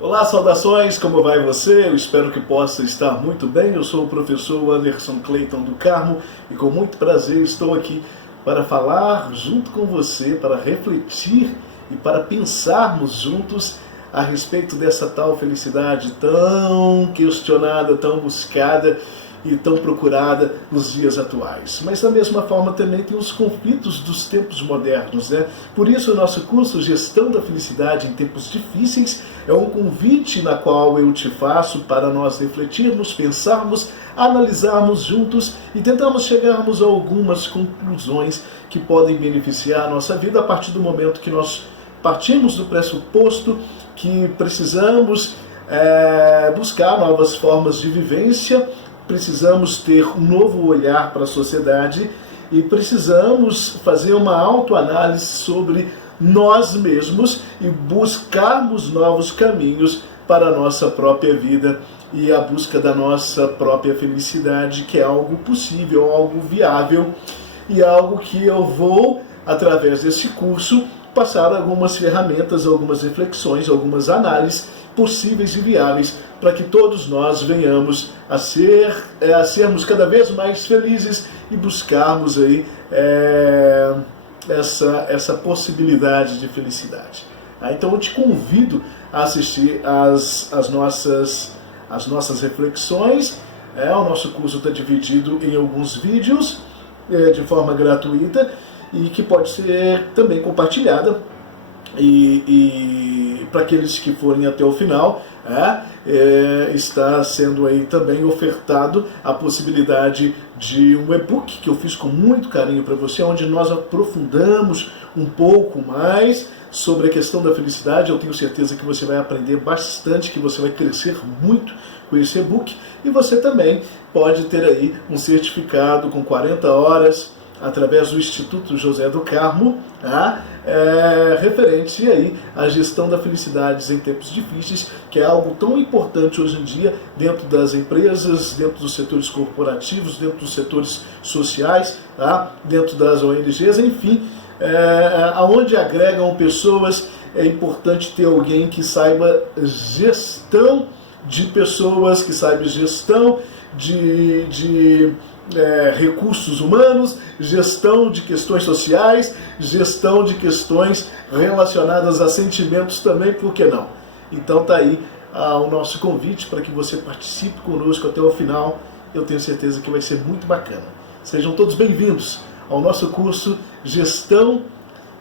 Olá, saudações, como vai você? Eu espero que possa estar muito bem. Eu sou o professor Anderson Clayton do Carmo e com muito prazer estou aqui para falar junto com você, para refletir e para pensarmos juntos a respeito dessa tal felicidade tão questionada, tão buscada e tão procurada nos dias atuais. Mas da mesma forma também tem os conflitos dos tempos modernos, né? Por isso o nosso curso Gestão da Felicidade em Tempos Difíceis é um convite na qual eu te faço para nós refletirmos, pensarmos, analisarmos juntos e tentarmos chegarmos a algumas conclusões que podem beneficiar a nossa vida a partir do momento que nós partimos do pressuposto que precisamos buscar novas formas de vivência, precisamos ter um novo olhar para a sociedade e precisamos fazer uma autoanálise sobre nós mesmos e buscarmos novos caminhos para a nossa própria vida e a busca da nossa própria felicidade, que é algo possível, algo viável e algo que eu vou, através desse curso, passar algumas ferramentas, algumas reflexões, algumas análises possíveis e viáveis para que todos nós venhamos a sermos cada vez mais felizes e buscarmos aí essa possibilidade de felicidade. Então eu te convido a assistir as nossas reflexões. O nosso curso está dividido em alguns vídeos de forma gratuita e que pode ser também compartilhada e para aqueles que forem até o final, está sendo aí também ofertado a possibilidade de um e-book que eu fiz com muito carinho para você, onde nós aprofundamos um pouco mais sobre a questão da felicidade. Eu tenho certeza que você vai aprender bastante, que você vai crescer muito com esse e-book, e você também pode ter aí um certificado com 40 horas através do Instituto José do Carmo, referente aí à gestão da felicidade em tempos difíceis, que é algo tão importante hoje em dia dentro das empresas, dentro dos setores corporativos, dentro dos setores sociais, dentro das ONGs, enfim, aonde agregam pessoas. É importante ter alguém que saiba gestão de pessoas, que saiba gestão de recursos humanos, gestão de questões sociais, gestão de questões relacionadas a sentimentos também, por que não? Então tá aí o nosso convite para que você participe conosco até o final. Eu tenho certeza que vai ser muito bacana. Sejam todos bem-vindos ao nosso curso Gestão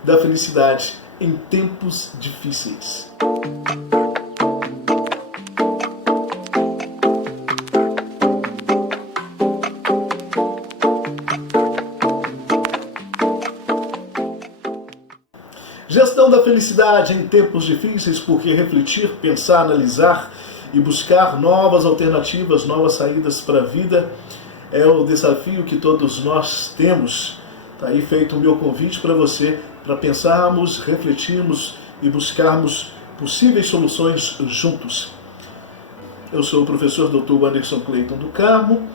da Felicidade em Tempos Difíceis. Gestão da felicidade em tempos difíceis, porque refletir, pensar, analisar e buscar novas alternativas, novas saídas para a vida é o desafio que todos nós temos. Está aí feito o meu convite para você, para pensarmos, refletirmos e buscarmos possíveis soluções juntos. Eu sou o professor Dr. Anderson Clayton do Carmo,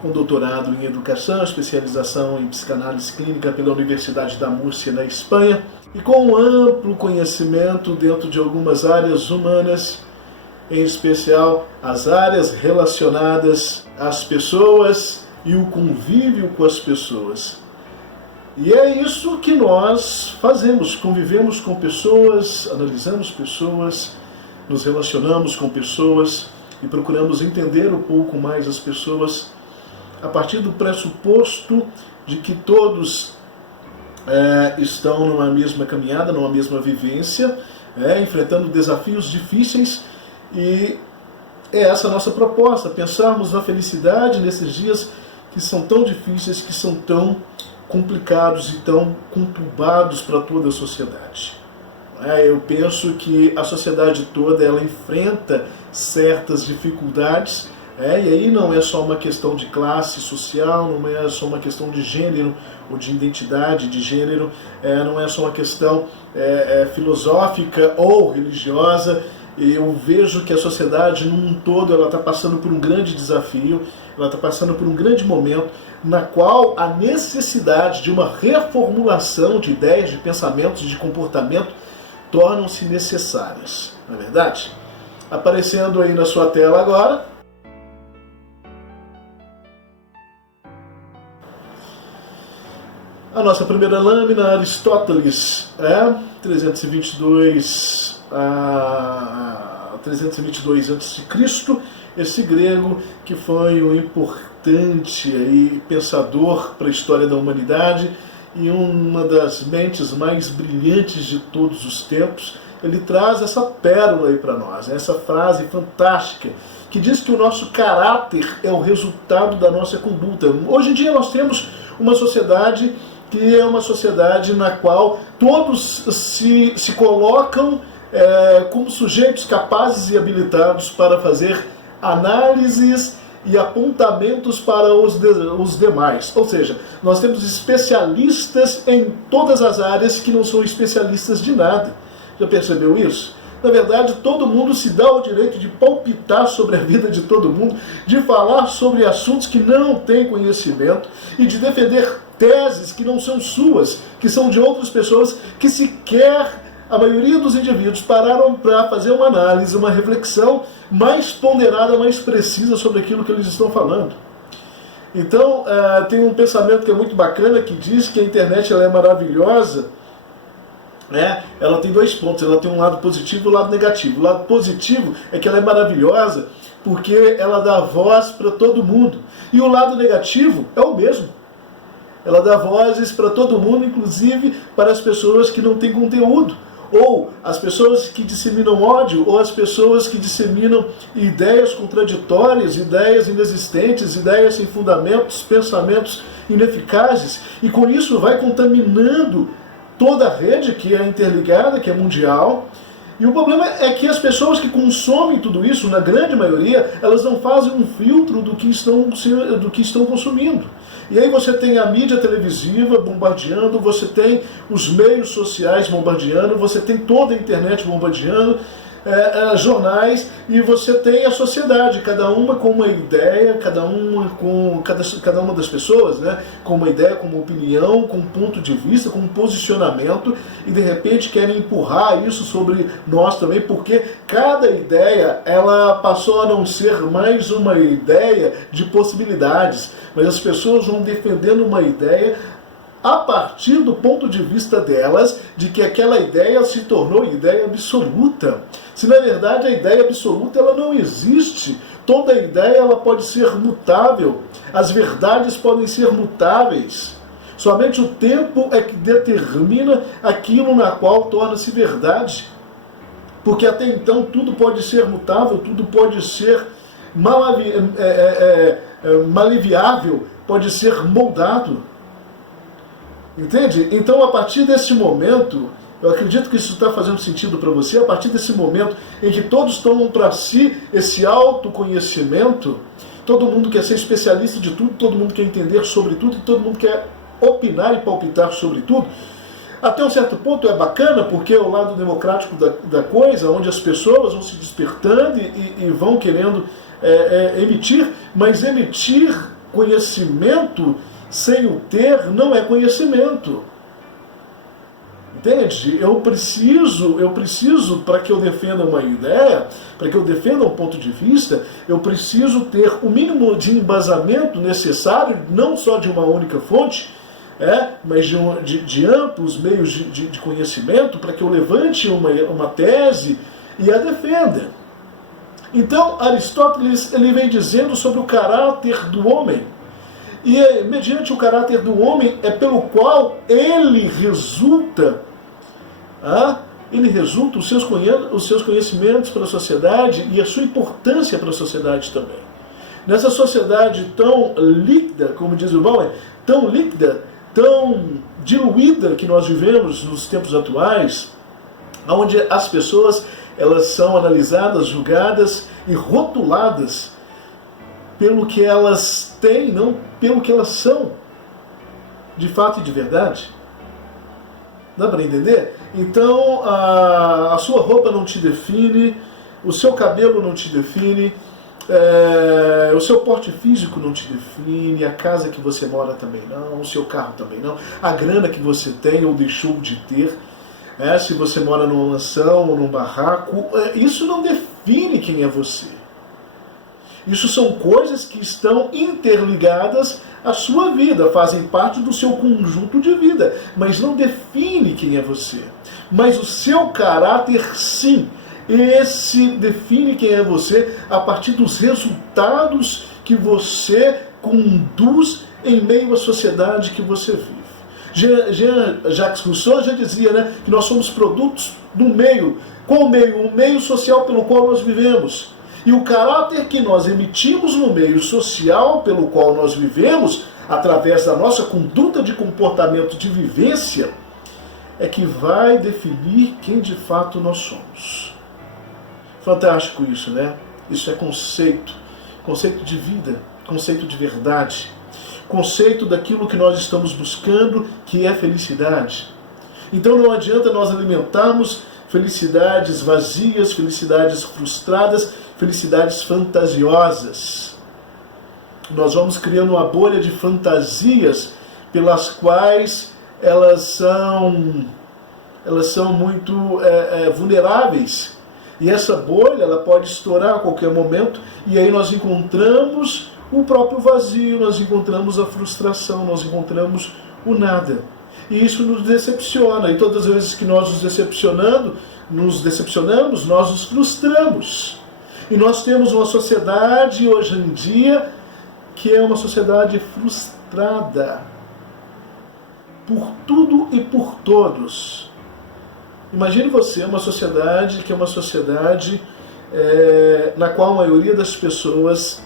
com doutorado em Educação, especialização em Psicanálise Clínica pela Universidade da Múrcia, na Espanha, e com um amplo conhecimento dentro de algumas áreas humanas, em especial as áreas relacionadas às pessoas e o convívio com as pessoas. E é isso que nós fazemos, convivemos com pessoas, analisamos pessoas, nos relacionamos com pessoas e procuramos entender um pouco mais as pessoas a partir do pressuposto de que todos estão numa mesma caminhada, numa mesma vivência, enfrentando desafios difíceis, e é essa a nossa proposta, pensarmos na felicidade nesses dias que são tão difíceis, que são tão complicados e tão conturbados para toda a sociedade. Eu penso que a sociedade toda ela enfrenta certas dificuldades, e aí não é só uma questão de classe social, não é só uma questão de gênero ou de identidade de gênero, não é só uma questão filosófica ou religiosa. Eu vejo que a sociedade num todo ela está passando por um grande desafio, ela está passando por um grande momento na qual a necessidade de uma reformulação de ideias, de pensamentos, de comportamento tornam-se necessárias, não é verdade? Aparecendo aí na sua tela agora, a nossa primeira lâmina, Aristóteles, 322 a 322 a.C., esse grego que foi um importante pensador para a história da humanidade e uma das mentes mais brilhantes de todos os tempos. Ele traz essa pérola aí para nós, essa frase fantástica, que diz que o nosso caráter é o resultado da nossa conduta. Hoje em dia nós temos uma sociedade que é uma sociedade na qual todos se colocam como sujeitos capazes e habilitados para fazer análises e apontamentos para os demais. Ou seja, nós temos especialistas em todas as áreas que não são especialistas de nada. Já percebeu isso? Na verdade, todo mundo se dá o direito de palpitar sobre a vida de todo mundo, de falar sobre assuntos que não têm conhecimento e de defender teses que não são suas, que são de outras pessoas que sequer a maioria dos indivíduos pararam para fazer uma análise, uma reflexão mais ponderada, mais precisa sobre aquilo que eles estão falando. Então, tem um pensamento que é muito bacana, que diz que a internet ela é maravilhosa. Ela tem dois pontos, ela tem um lado positivo e um lado negativo. O lado positivo é que ela é maravilhosa porque ela dá voz para todo mundo. E o lado negativo é o mesmo. Ela dá vozes para todo mundo, inclusive para as pessoas que não têm conteúdo, ou as pessoas que disseminam ódio, ou as pessoas que disseminam ideias contraditórias, ideias inexistentes, ideias sem fundamentos, pensamentos ineficazes, e com isso vai contaminando toda a rede que é interligada, que é mundial. E o problema é que as pessoas que consomem tudo isso, na grande maioria, elas não fazem um filtro do que estão consumindo. E aí você tem a mídia televisiva bombardeando, você tem os meios sociais bombardeando, você tem toda a internet bombardeando, jornais, e você tem a sociedade, cada uma com uma ideia, cada uma das pessoas, com uma ideia, com uma opinião, com um ponto de vista, com um posicionamento, e de repente querem empurrar isso sobre nós também, porque cada ideia ela passou a não ser mais uma ideia de possibilidades, mas as pessoas vão defendendo uma ideia a partir do ponto de vista delas, de que aquela ideia se tornou ideia absoluta. Se na verdade a ideia absoluta ela não existe. Toda ideia ela pode ser mutável. As verdades podem ser mutáveis. Somente o tempo é que determina aquilo na qual torna-se verdade. Porque até então tudo pode ser mutável, tudo pode ser maleviável, pode ser moldado. Entende? Então, a partir desse momento, eu acredito que isso está fazendo sentido para você, a partir desse momento em que todos tomam para si esse autoconhecimento, todo mundo quer ser especialista de tudo, todo mundo quer entender sobre tudo, e todo mundo quer opinar e palpitar sobre tudo. Até um certo ponto é bacana, porque é o lado democrático da coisa, onde as pessoas vão se despertando e vão querendo emitir, mas emitir conhecimento sem o ter não é conhecimento. Entende? Eu preciso, para que eu defenda uma ideia, para que eu defenda um ponto de vista, eu preciso ter o mínimo de embasamento necessário, não só de uma única fonte, mas de amplos meios de conhecimento, para que eu levante uma tese e a defenda. Então, Aristóteles ele vem dizendo sobre o caráter do homem. E mediante o caráter do homem é pelo qual ele resulta os seus conhecimentos para a sociedade e a sua importância para a sociedade também. Nessa sociedade tão líquida, como diz o Bauer, tão líquida, tão diluída que nós vivemos nos tempos atuais, onde as pessoas elas são analisadas, julgadas e rotuladas pelo que elas têm, não pelo que elas são, de fato e de verdade. Dá para entender? Então, a sua roupa não te define, o seu cabelo não te define, o seu porte físico não te define, a casa que você mora também não, o seu carro também não, a grana que você tem ou deixou de ter. se você mora numa mansão ou num barraco, isso não define quem é você. Isso são coisas que estão interligadas à sua vida, fazem parte do seu conjunto de vida, mas não define quem é você. Mas o seu caráter, sim, esse define quem é você a partir dos resultados que você conduz em meio à sociedade que você vive. Jean-Jacques Rousseau já dizia, né, que nós somos produtos do meio. Qual meio? O meio social pelo qual nós vivemos. E o caráter que nós emitimos no meio social pelo qual nós vivemos, através da nossa conduta de comportamento de vivência, é que vai definir quem de fato nós somos. Fantástico isso, né? Isso é conceito de vida, conceito de verdade, conceito daquilo que nós estamos buscando, que é felicidade. Então não adianta nós alimentarmos felicidades vazias, felicidades frustradas, felicidades fantasiosas. Nós vamos criando uma bolha de fantasias pelas quais elas são muito vulneráveis. E essa bolha ela pode estourar a qualquer momento, e aí nós encontramos o próprio vazio, nós encontramos a frustração, nós encontramos o nada. E isso nos decepciona, e todas as vezes que nós nos decepcionamos, nós nos frustramos. E nós temos uma sociedade hoje em dia que é uma sociedade frustrada por tudo e por todos. Imagine você uma sociedade que é uma sociedade na qual a maioria das pessoas,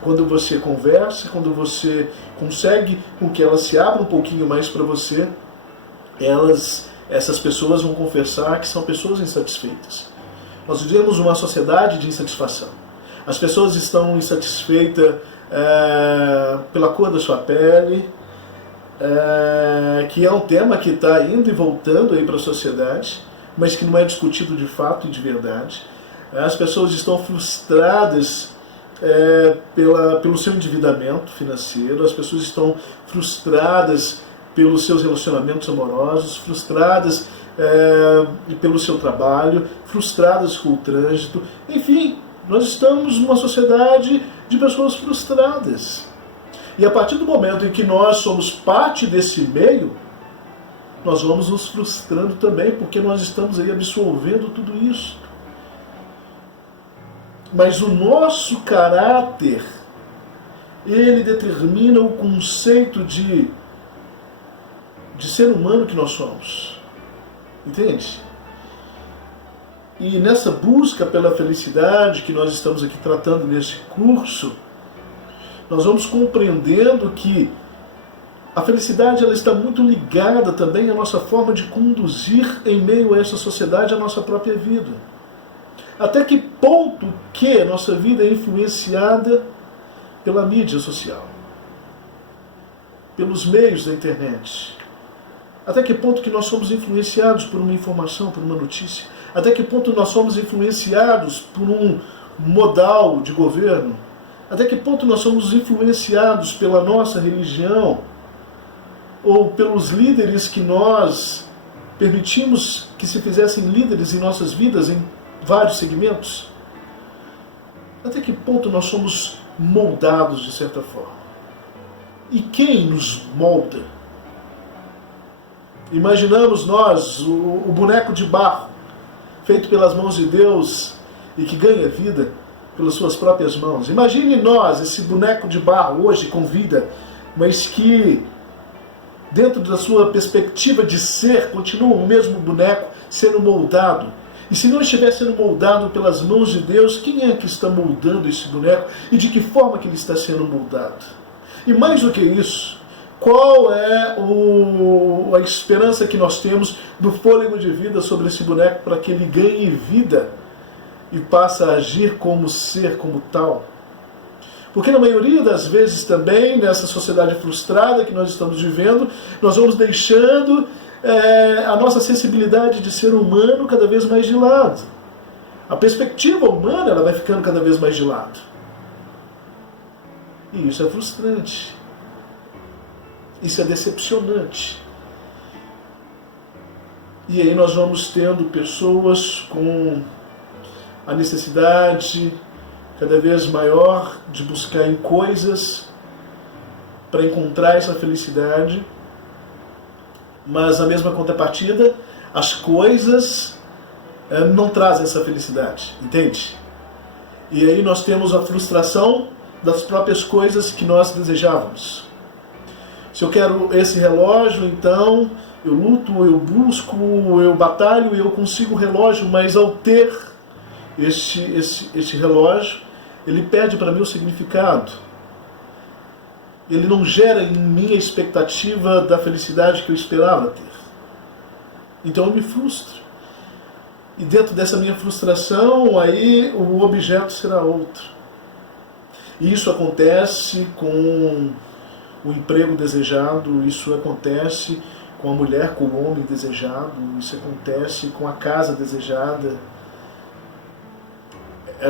quando você conversa, quando você consegue com que elas se abram um pouquinho mais para você, essas pessoas vão confessar que são pessoas insatisfeitas. Nós vivemos uma sociedade de insatisfação. As pessoas estão insatisfeitas pela cor da sua pele, que é um tema que está indo e voltando para a sociedade, mas que não é discutido de fato e de verdade. As pessoas estão frustradas pelo seu endividamento financeiro, as pessoas estão frustradas pelos seus relacionamentos amorosos, frustradas pelo seu trabalho, frustradas com o trânsito. Enfim, nós estamos numa sociedade de pessoas frustradas. E a partir do momento em que nós somos parte desse meio, nós vamos nos frustrando também, porque nós estamos aí absorvendo tudo isso. Mas o nosso caráter, ele determina o conceito de ser humano que nós somos. Entende? E nessa busca pela felicidade que nós estamos aqui tratando nesse curso, nós vamos compreendendo que a felicidade ela está muito ligada também à nossa forma de conduzir em meio a essa sociedade a nossa própria vida. Até que ponto que a nossa vida é influenciada pela mídia social, pelos meios da internet. Até que ponto que nós somos influenciados por uma informação, por uma notícia. Até que ponto nós somos influenciados por um modal de governo. Até que ponto nós somos influenciados pela nossa religião ou pelos líderes que nós permitimos que se fizessem líderes em nossas vidas em vários segmentos? Até que ponto nós somos moldados de certa forma? E quem nos molda? Imaginamos nós o boneco de barro feito pelas mãos de Deus e que ganha vida pelas suas próprias mãos. Imagine nós, esse boneco de barro hoje com vida, mas que dentro da sua perspectiva de ser, continua o mesmo boneco sendo moldado. E se não estiver sendo moldado pelas mãos de Deus, quem é que está moldando esse boneco e de que forma que ele está sendo moldado? E mais do que isso, qual é a esperança que nós temos do fôlego de vida sobre esse boneco para que ele ganhe vida e passe a agir como ser, como tal? Porque na maioria das vezes também, nessa sociedade frustrada que nós estamos vivendo, nós vamos deixando a nossa sensibilidade de ser humano cada vez mais de lado. A perspectiva humana ela vai ficando cada vez mais de lado. E isso é frustrante. Isso é decepcionante. E aí nós vamos tendo pessoas com a necessidade cada vez maior de buscar em coisas para encontrar essa felicidade, mas a mesma contrapartida, as coisas não trazem essa felicidade, entende? E aí nós temos a frustração das próprias coisas que nós desejávamos. Se eu quero esse relógio, então eu luto, eu busco, eu batalho e eu consigo o relógio, mas ao ter este relógio, ele perde para mim o significado. Ele não gera em mim a expectativa da felicidade que eu esperava ter. Então eu me frustro. E dentro dessa minha frustração, aí o objeto será outro. E isso acontece com o emprego desejado, isso acontece com a mulher, com o homem desejado, isso acontece com a casa desejada.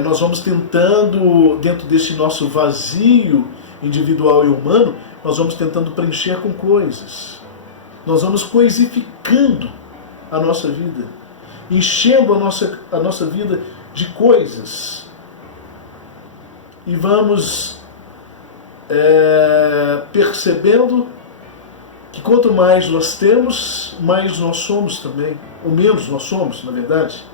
Nós vamos tentando, dentro desse nosso vazio individual e humano, nós vamos tentando preencher com coisas. Nós vamos coisificando a nossa vida, enchendo a nossa vida de coisas. E vamos percebendo que quanto mais nós temos, mais nós somos também, ou menos nós somos, na verdade.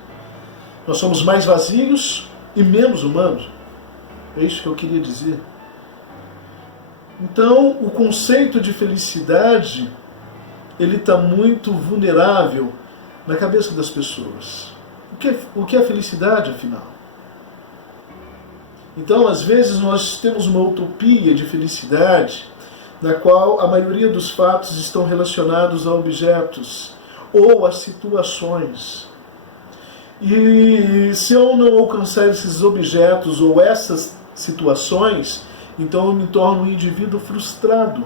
Nós somos mais vazios e menos humanos. É isso que eu queria dizer. Então, o conceito de felicidade, ele está muito vulnerável na cabeça das pessoas. O que é felicidade, afinal? Então, às vezes, nós temos uma utopia de felicidade na qual a maioria dos fatos estão relacionados a objetos ou a situações. E se eu não alcançar esses objetos ou essas situações, então eu me torno um indivíduo frustrado,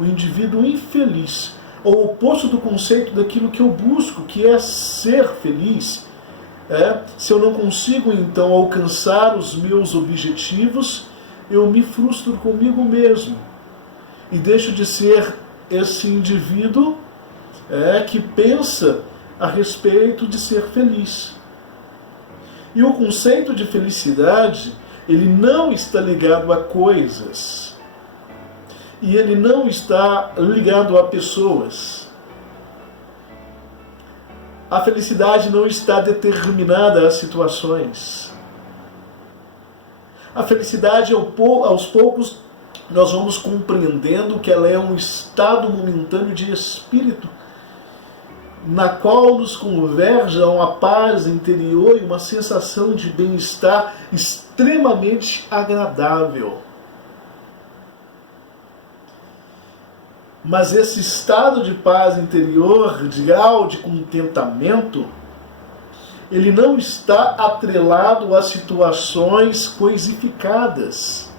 um indivíduo infeliz, o oposto do conceito daquilo que eu busco, que é ser feliz. Se eu não consigo então alcançar os meus objetivos, eu me frustro comigo mesmo e deixo de ser esse indivíduo que pensa a respeito de ser feliz. E o conceito de felicidade, ele não está ligado a coisas. E ele não está ligado a pessoas. A felicidade não está determinada a situações. A felicidade, aos poucos, nós vamos compreendendo que ela é um estado momentâneo de espírito, na qual nos converge uma paz interior e uma sensação de bem-estar extremamente agradável. Mas esse estado de paz interior, de grau de contentamento, ele não está atrelado a situações coisificadas.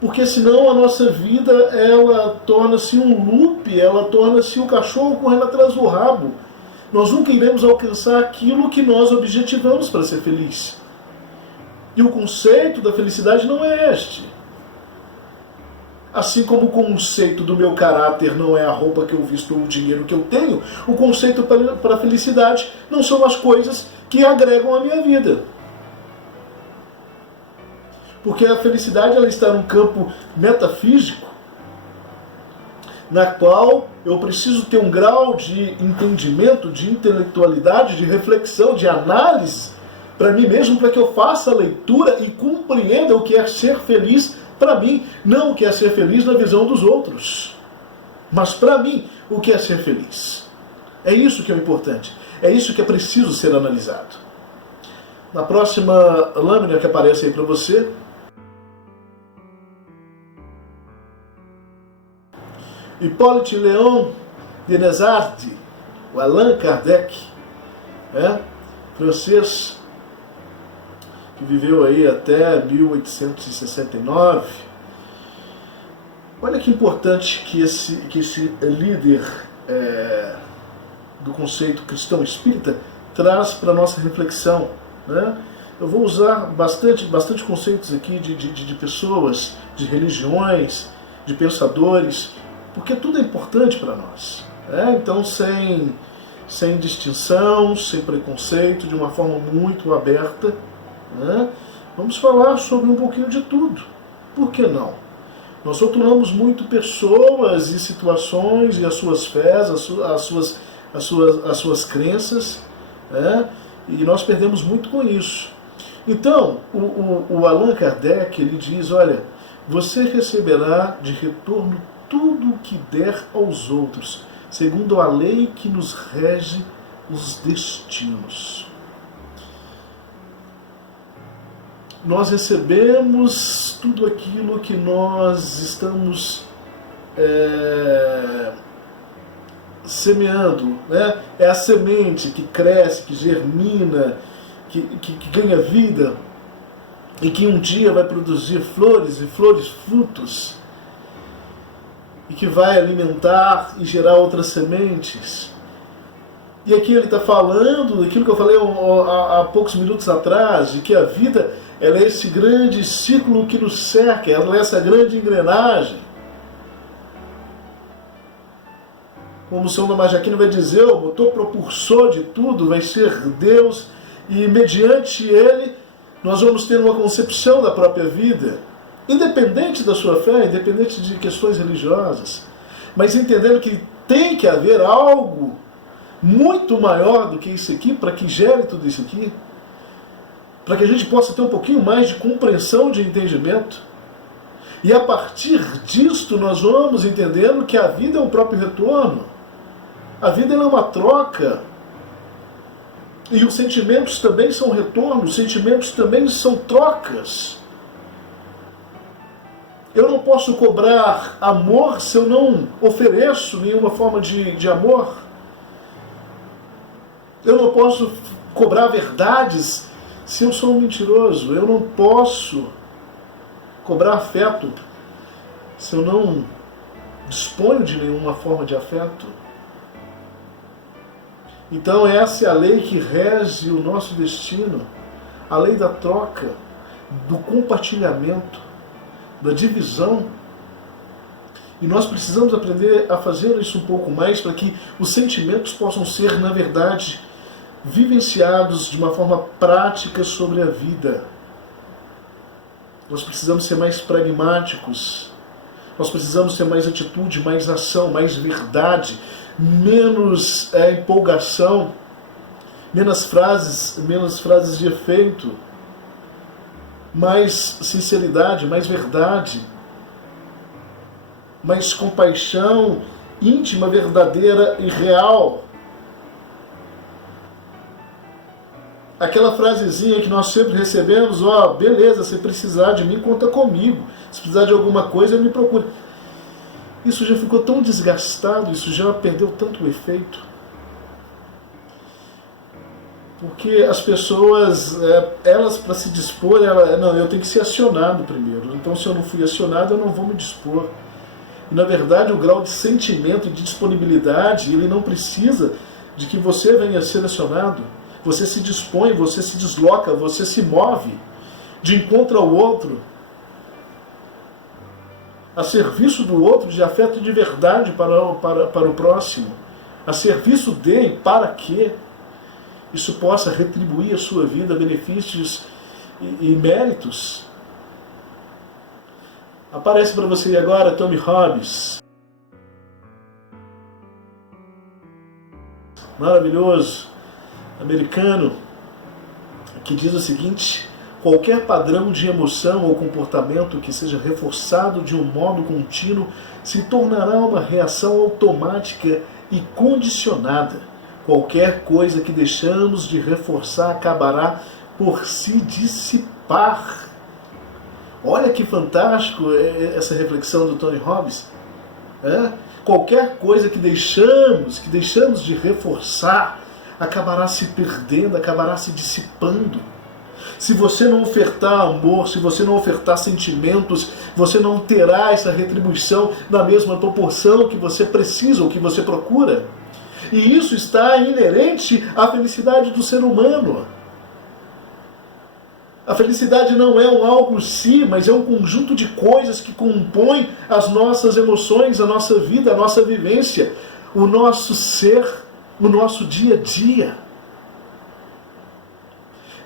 Porque senão a nossa vida, ela torna-se um loop, ela torna-se um cachorro correndo atrás do rabo. Nós nunca iremos alcançar aquilo que nós objetivamos para ser feliz. E o conceito da felicidade não é este. Assim como o conceito do meu caráter não é a roupa que eu visto ou o dinheiro que eu tenho, o conceito para a felicidade não são as coisas que agregam a minha vida. Porque a felicidade ela está num campo metafísico, na qual eu preciso ter um grau de entendimento, de intelectualidade, de reflexão, de análise para mim mesmo, para que eu faça a leitura e compreenda o que é ser feliz para mim, não o que é ser feliz na visão dos outros, mas para mim o que é ser feliz. É isso que é o importante, é isso que é preciso ser analisado. Na próxima lâmina que aparece aí para você, Hippolyte Léon Denisardi, o Allan Kardec, francês, que viveu aí até 1869. Olha que importante que esse líder do conceito cristão espírita traz para a nossa reflexão. Eu vou usar bastante conceitos aqui de pessoas, de religiões, de pensadores, porque tudo é importante para nós. Então, sem distinção, sem preconceito, de uma forma muito aberta, né? Vamos falar sobre um pouquinho de tudo. Por que não? Nós rotulamos muito pessoas e situações e as suas fés, as suas crenças, né? E nós perdemos muito com isso. Então, o Allan Kardec, ele diz, olha, você receberá de retorno tudo o que der aos outros, segundo a lei que nos rege os destinos. Nós recebemos tudo aquilo que nós estamos semeando, né? É a semente que cresce, que germina, que ganha vida e que um dia vai produzir flores e flores frutos e que vai alimentar e gerar outras sementes. E aqui ele está falando daquilo que eu falei há poucos minutos atrás, de que a vida ela é esse grande ciclo que nos cerca, ela é essa grande engrenagem. Como o São Tomás de Aquino vai dizer, o motor propulsor de tudo vai ser Deus, e mediante ele nós vamos ter uma concepção da própria vida, independente da sua fé, independente de questões religiosas, mas entendendo que tem que haver algo muito maior do que isso aqui, para que gere tudo isso aqui, para que a gente possa ter um pouquinho mais de compreensão, de entendimento. E a partir disto nós vamos entendendo que a vida é um próprio retorno. A vida é uma troca. E os sentimentos também são retornos, os sentimentos também são trocas. Eu não posso cobrar amor se eu não ofereço nenhuma forma de amor. Eu não posso cobrar verdades se eu sou um mentiroso. Eu não posso cobrar afeto se eu não disponho de nenhuma forma de afeto. Então essa é a lei que rege o nosso destino, a lei da troca, do compartilhamento, da divisão. E nós precisamos aprender a fazer isso um pouco mais para que os sentimentos possam ser, na verdade, vivenciados de uma forma prática sobre a vida. Nós precisamos ser mais pragmáticos, nós precisamos ter mais atitude, mais ação, mais verdade, menos empolgação, menos frases de efeito, mais sinceridade, mais verdade, mais compaixão íntima, verdadeira e real. Aquela frasezinha que nós sempre recebemos, beleza, se precisar de mim, conta comigo. Se precisar de alguma coisa, me procure. Isso já ficou tão desgastado, isso já perdeu tanto o efeito. Porque as pessoas, elas para se dispor, eu tenho que ser acionado primeiro. Então se eu não fui acionado, eu não vou me dispor. E na verdade o grau de sentimento e de disponibilidade, ele não precisa de que você venha ser acionado. Você se dispõe, você se desloca, você se move de encontro ao outro, a serviço do outro, de afeto e de verdade para o próximo, a serviço dele, para que isso possa retribuir a sua vida, benefícios e méritos. Aparece para você agora Tony Robbins. Maravilhoso, americano, que diz o seguinte: qualquer padrão de emoção ou comportamento que seja reforçado de um modo contínuo se tornará uma reação automática e condicionada. Qualquer coisa que deixamos de reforçar acabará por se dissipar. Olha que fantástico essa reflexão do Tony Robbins. Qualquer coisa que deixamos de reforçar acabará se perdendo, acabará se dissipando. Se você não ofertar amor, se você não ofertar sentimentos, você não terá essa retribuição na mesma proporção que você precisa ou que você procura. E isso está inerente à felicidade do ser humano. A felicidade não é um algo em si, mas é um conjunto de coisas que compõem as nossas emoções, a nossa vida, a nossa vivência. o nosso ser, o nosso dia a dia.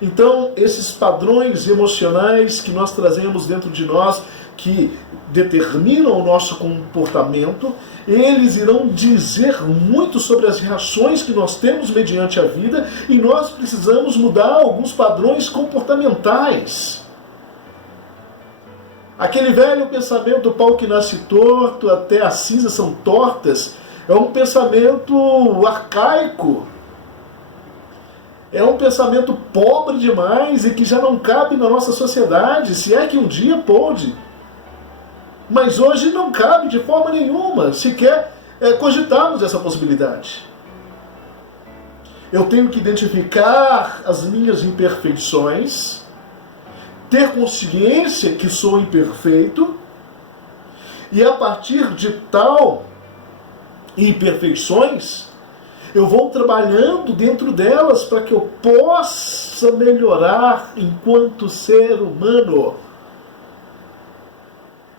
Então, esses padrões emocionais que nós trazemos dentro de nós, que determinam o nosso comportamento, eles irão dizer muito sobre as reações que nós temos mediante a vida, e nós precisamos mudar alguns padrões comportamentais. Aquele velho pensamento, o pau que nasce torto, até as cinzas são tortas, é um pensamento arcaico. É um pensamento pobre demais e que já não cabe na nossa sociedade, se é que um dia pôde. Mas hoje não cabe de forma nenhuma, sequer cogitarmos essa possibilidade. Eu tenho que identificar as minhas imperfeições, ter consciência que sou imperfeito, e a partir de tal imperfeições, eu vou trabalhando dentro delas para que eu possa melhorar enquanto ser humano.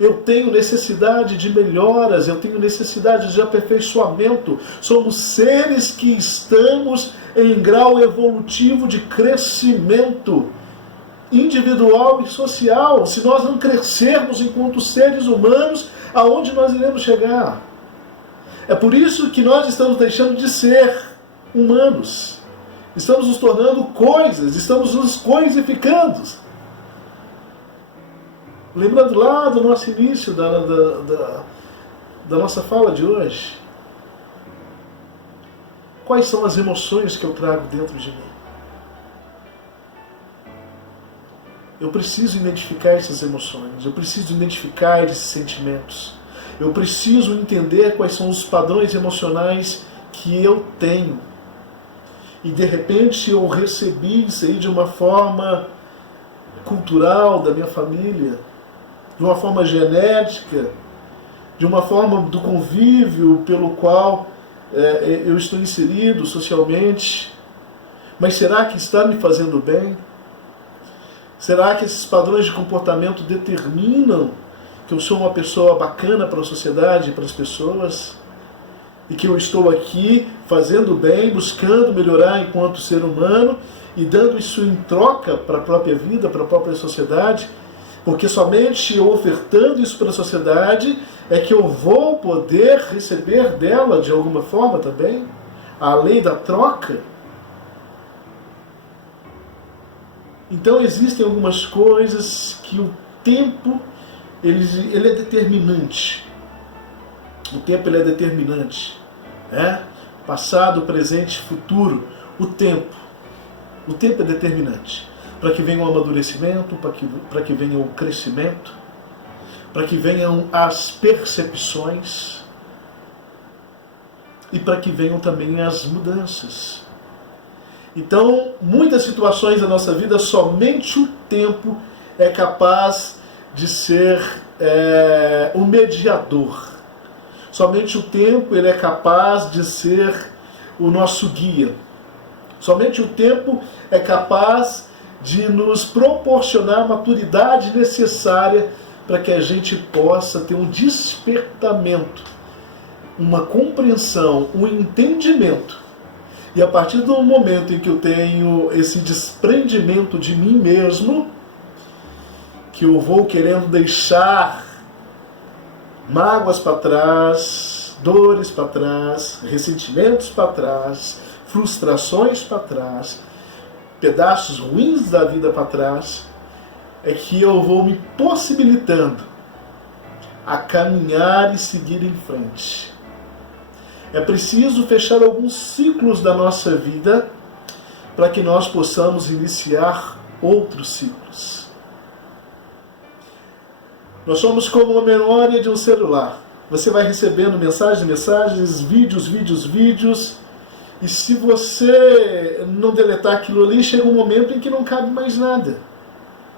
Eu tenho necessidade de melhoras, eu tenho necessidade de aperfeiçoamento. Somos seres que estamos em grau evolutivo de crescimento individual e social. Se nós não crescermos enquanto seres humanos, aonde nós iremos chegar? É por isso que nós estamos deixando de ser humanos. Estamos nos tornando coisas, estamos nos coisificando. Lembrando lá do nosso início, da nossa fala de hoje, quais são as emoções que eu trago dentro de mim? Eu preciso identificar essas emoções, eu preciso identificar esses sentimentos, eu preciso entender quais são os padrões emocionais que eu tenho. E de repente eu recebi isso aí de uma forma cultural da minha família, de uma forma genética, de uma forma do convívio pelo qual eu estou inserido socialmente. Mas será que está me fazendo bem? Será que esses padrões de comportamento determinam que eu sou uma pessoa bacana para a sociedade e para as pessoas? E que eu estou aqui fazendo bem, buscando melhorar enquanto ser humano e dando isso em troca para a própria vida, para a própria sociedade? Porque somente eu ofertando isso para a sociedade é que eu vou poder receber dela de alguma forma também. A lei da troca. Então existem algumas coisas que o tempo ele é determinante. O tempo ele é determinante. Passado, presente, futuro. O tempo é determinante. Para que venha o amadurecimento, para que venha o crescimento, para que venham as percepções e para que venham também as mudanças. Então, muitas situações da nossa vida, somente o tempo é capaz de ser o mediador. Somente o tempo ele é capaz de ser o nosso guia. Somente o tempo é capaz de nos proporcionar a maturidade necessária para que a gente possa ter um despertamento, uma compreensão, um entendimento. E a partir do momento em que eu tenho esse desprendimento de mim mesmo, que eu vou querendo deixar mágoas para trás, dores para trás, ressentimentos para trás, frustrações para trás, pedaços ruins da vida para trás, é que eu vou me possibilitando a caminhar e seguir em frente. É preciso fechar alguns ciclos da nossa vida para que nós possamos iniciar outros ciclos. Nós somos como a memória de um celular. Você vai recebendo mensagens, vídeos, e se você não deletar aquilo ali, chega um momento em que não cabe mais nada.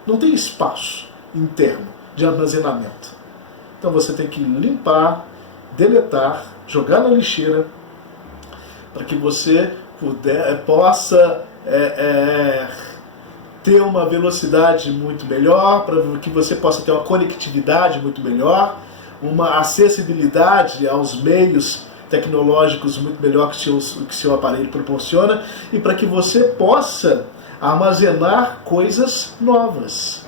Não tem espaço interno de armazenamento. Então você tem que limpar, deletar, jogar na lixeira, para que você possa ter uma velocidade muito melhor, para que você possa ter uma conectividade muito melhor, uma acessibilidade aos meios tecnológicos muito melhor que o seu aparelho proporciona, e para que você possa armazenar coisas novas.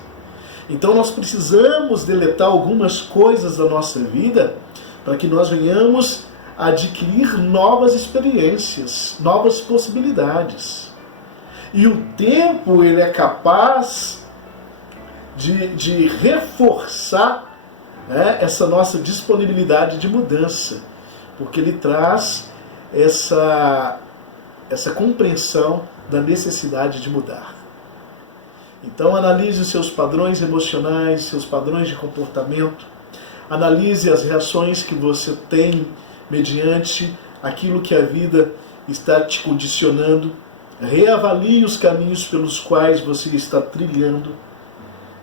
Então nós precisamos deletar algumas coisas da nossa vida para que nós venhamos a adquirir novas experiências, novas possibilidades. E o tempo ele é capaz de reforçar, né, essa nossa disponibilidade de mudança, porque ele traz essa compreensão da necessidade de mudar. Então analise os seus padrões emocionais, seus padrões de comportamento, analise as reações que você tem mediante aquilo que a vida está te condicionando, reavalie os caminhos pelos quais você está trilhando,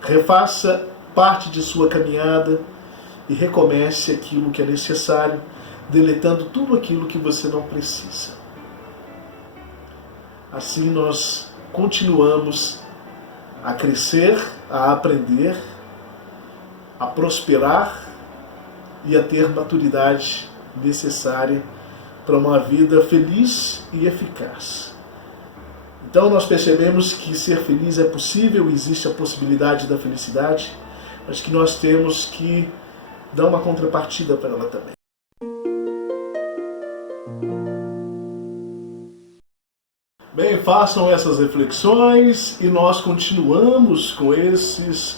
refaça parte de sua caminhada e recomece aquilo que é necessário, deletando tudo aquilo que você não precisa. Assim nós continuamos a crescer, a aprender, a prosperar e a ter maturidade necessária para uma vida feliz e eficaz. Então nós percebemos que ser feliz é possível, existe a possibilidade da felicidade, mas que nós temos que dar uma contrapartida para ela também. Bem, façam essas reflexões e nós continuamos com esses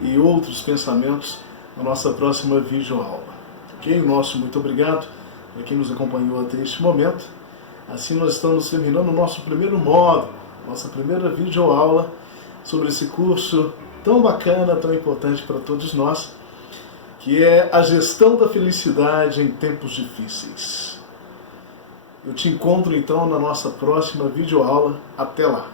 e outros pensamentos na nossa próxima videoaula. Ok? Nosso muito obrigado a quem nos acompanhou até este momento. Assim nós estamos terminando o nosso primeiro módulo, nossa primeira videoaula sobre esse curso tão bacana, tão importante para todos nós, que é a gestão da felicidade em tempos difíceis. Eu te encontro então na nossa próxima videoaula. Até lá!